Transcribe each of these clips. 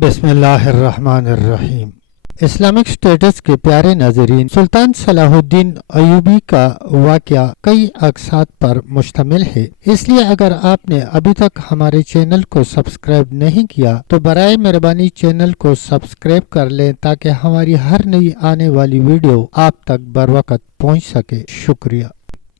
बिस्मिल्लाहिर्रहमानिर्रहीम। Islamic status के प्यारे नाज़रीन, सुल्तान सलाहुद्दीन अयूबी का वाक़या कई अक़साद पर मुश्तमिल है, इसलिए अगर आपने अभी तक हमारे चैनल को सब्सक्राइब नहीं किया तो बराए मेहरबानी चैनल को सब्सक्राइब कर लें ताकि हमारी हर नई आने वाली वीडियो आप तक बर वक़्त पहुँच सके। शुक्रिया।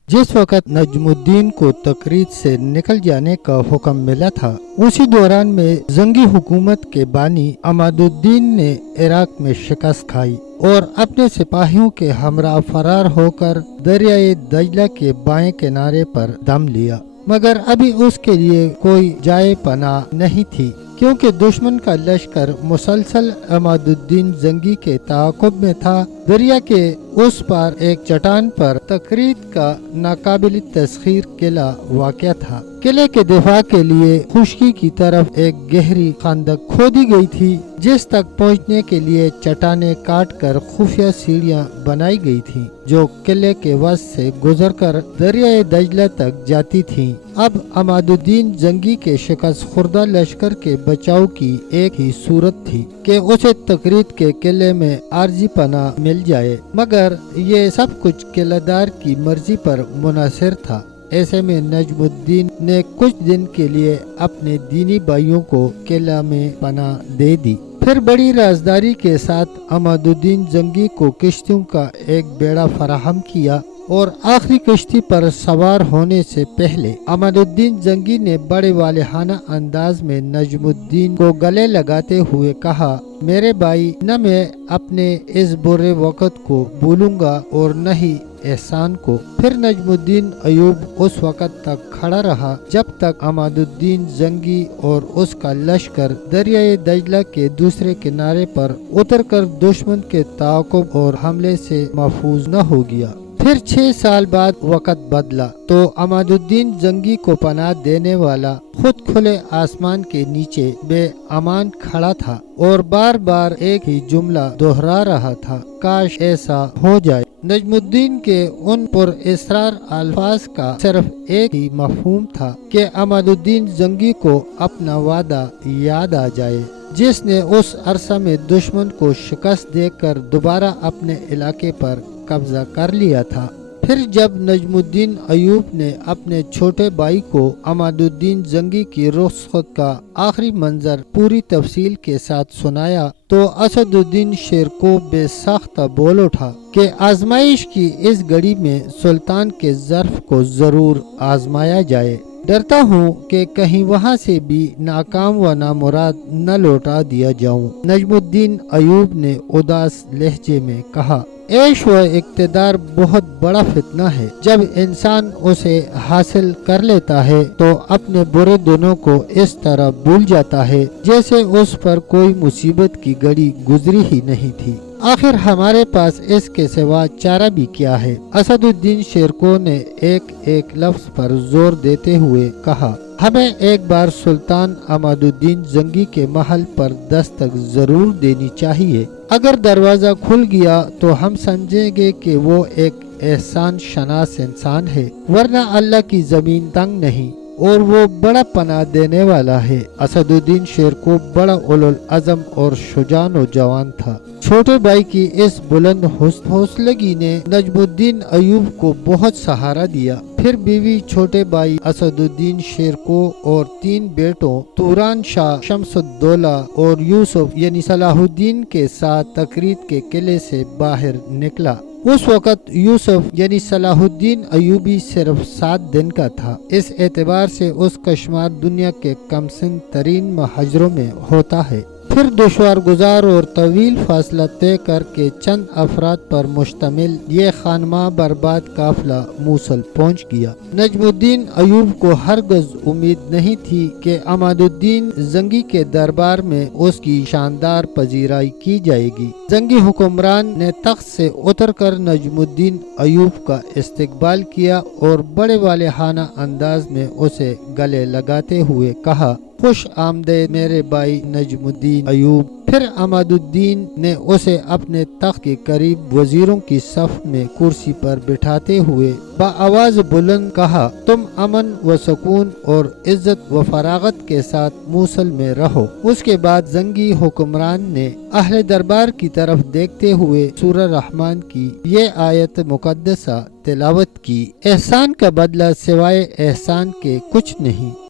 जिस वक़्त नजमुद्दीन को तकरीद से निकल जाने का हुक्म मिला था, उसी दौरान में जंगी हुकूमत के बानी अमादुद्दीन ने इराक में शिकस्त खाई और अपने सिपाहियों के हमरा फरार होकर दरियाए दजला के बाएं किनारे पर दम लिया, मगर अभी उसके लिए कोई जाए पनाह नहीं थी, क्योंकि दुश्मन का लश्कर मुसलसल अमादुद्दीन जंगी के ताक़ुब में था। दरिया के उस पार एक चट्टान पर तकरीद का नाकाबिल तस्खीर किला वाक़या था। किले के दिफा के लिए खुशकी की तरफ एक गहरी खंदक खोदी गई थी, जिस तक पहुंचने के लिए चट्टानें काट कर खुफिया सीढ़ियां बनाई गई थीं, जो किले के वस्त से गुजरकर दरियाए दजला तक जाती थीं। अब अमादुद्दीन जंगी के शिकस्त खुर्दा लश्कर के बचाव की एक ही सूरत थी कि उसे तकरीद के किले में आर्जी पनाह मिल जाए, मगर ये सब कुछ किलेदार की मर्जी पर मुनहसर था। ऐसे में नजमुद्दीन ने कुछ दिन के लिए अपने दीनी भाइयों को किला में पनाह दे दी। फिर बड़ी राजदारी के साथ अमादुद्दीन जंगी को किश्तियों का एक बेड़ा फराहम किया और आखिरी किश्ती पर सवार होने से पहले अमादुद्दीन जंगी ने बड़े वालिहाना अंदाज में नजमुद्दीन को गले लगाते हुए कहा, मेरे भाई, न मैं अपने इस बुरे वक़्त को भूलूंगा और न ही एहसान को। फिर नजमुद्दीन अयूब उस वक़्त तक खड़ा रहा जब तक अमादुद्दीन जंगी और उसका लश्कर दरियाए दजला के दूसरे किनारे पर उतरकर दुश्मन के ताक़ुब और हमले से महफूज न हो गया। फिर 6 साल बाद वक़्त बदला तो अमादुद्दीन जंगी को पनाह देने वाला खुद खुले आसमान के नीचे बेअमान खड़ा था और बार बार एक ही जुमला दोहरा रहा था, काश ऐसा हो जाए। नजमुद्दीन के उन पुरअसरार अल्फाज का सिर्फ एक ही मफहूम था कि अमादुद्दीन जंगी को अपना वादा याद आ जाए, जिसने उस अरसा में दुश्मन को शिकस्त देकर दोबारा अपने इलाके पर कब्जा कर लिया था। फिर जब नजमुद्दीन अयूब ने अपने छोटे भाई को अमादुद्दीन जंगी की रुखसत का आखिरी मंजर पूरी तफसील के साथ सुनाया तो असदुद्दीन शेरको बेसाख्ता बोल उठा कि आजमाइश की इस घड़ी में सुल्तान के ज़र्फ को जरूर आजमाया जाए। डरता हूँ कि कहीं वहाँ से भी नाकाम व नामुराद न लौटा दिया जाऊँ। नजमुद्दीन अयूब ने उदास लहजे में कहा, ऐश व इक़्तिदार बहुत बड़ा फितना है। जब इंसान उसे हासिल कर लेता है तो अपने बुरे दिनों को इस तरह भूल जाता है जैसे उस पर कोई मुसीबत की घड़ी गुजरी ही नहीं थी। आखिर हमारे पास इसके सिवा चारा भी क्या है? असदुद्दीन शेरको ने एक एक लफ्ज पर जोर देते हुए कहा, हमें एक बार सुल्तान अमादुद्दीन जंगी के महल पर दस्तक जरूर देनी चाहिए। अगर दरवाजा खुल गया तो हम समझेंगे कि वो एक एहसान शनास इंसान है, वरना अल्लाह की जमीन तंग नहीं और वो बड़ा पनाह देने वाला है। असदुद्दीन शेरको बड़ा उलुल अज़म और शुजा नौजवान था। छोटे भाई की इस बुलंद हौसलगी ने नजमुद्दीन अयूब को बहुत सहारा दिया। फिर बीवी, छोटे भाई असदुद्दीन शेरको और 3 बेटों तुरान शाह, शमसुद्दौला और यूसुफ यानी सलाहुद्दीन के साथ तकरीद के किले से बाहर निकला। उस वक़्त यूसुफ यानी सलाहुद्दीन अयूबी सिर्फ 7 दिन का था। इस एतबार से उसका शुमार दुनिया के कमसिन तरीन महाजरों में होता है। फिर दुश्वार गुजार और तवील फासला तय करके चंद अफराद पर मुश्तमिल ये खानमा बर्बाद काफिला मूसल पहुँच गया। नजमुद्दीन अयूब को हरगज उम्मीद नहीं थी कि अमादुद्दीन जंगी के दरबार में उसकी शानदार पजीराई की जाएगी। जंगी हुक्मरान ने तख्त से उतरकर नजमुद्दीन अयूब का इस्तकबाल किया और बड़े वालिहाना अंदाज में उसे गले लगाते हुए कहा, خوش آمدید میرے بھائی نجم الدین ایوب۔ پھر عماد الدین نے اسے اپنے تخت کے قریب وزیروں کی صف میں کرسی پر بٹھاتے ہوئے بآواز بلند کہا، تم امن و سکون اور عزت و فراغت کے ساتھ موصل میں رہو۔ اس کے بعد زنگی حکمران نے اہل دربار کی طرف دیکھتے ہوئے سورہ رحمان کی یہ آیت مقدسہ تلاوت کی، احسان کا بدلہ سوائے احسان کے کچھ نہیں۔